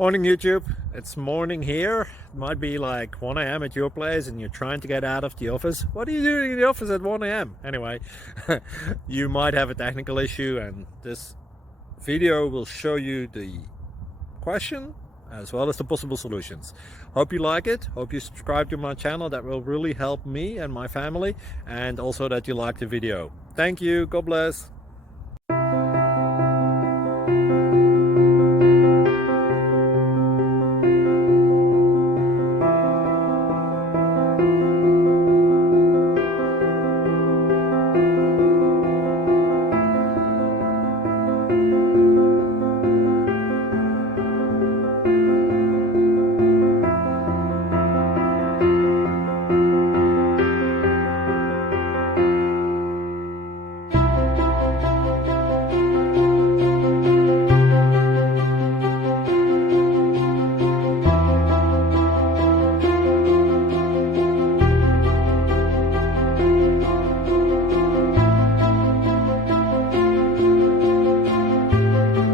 Morning YouTube, it's morning here. It might be like 1 a.m. at your place and you're trying to get out of the office. What are you doing in the office at 1 a.m.? Anyway, you might have a technical issue and this video will show you the question as well as the possible solutions. Hope you like it, hope you subscribe to my channel. That will really help me and my family, and also that you like the video. Thank you, God bless.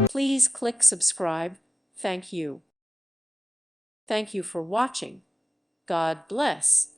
Please click subscribe. Thank you. Thank you for watching. God bless.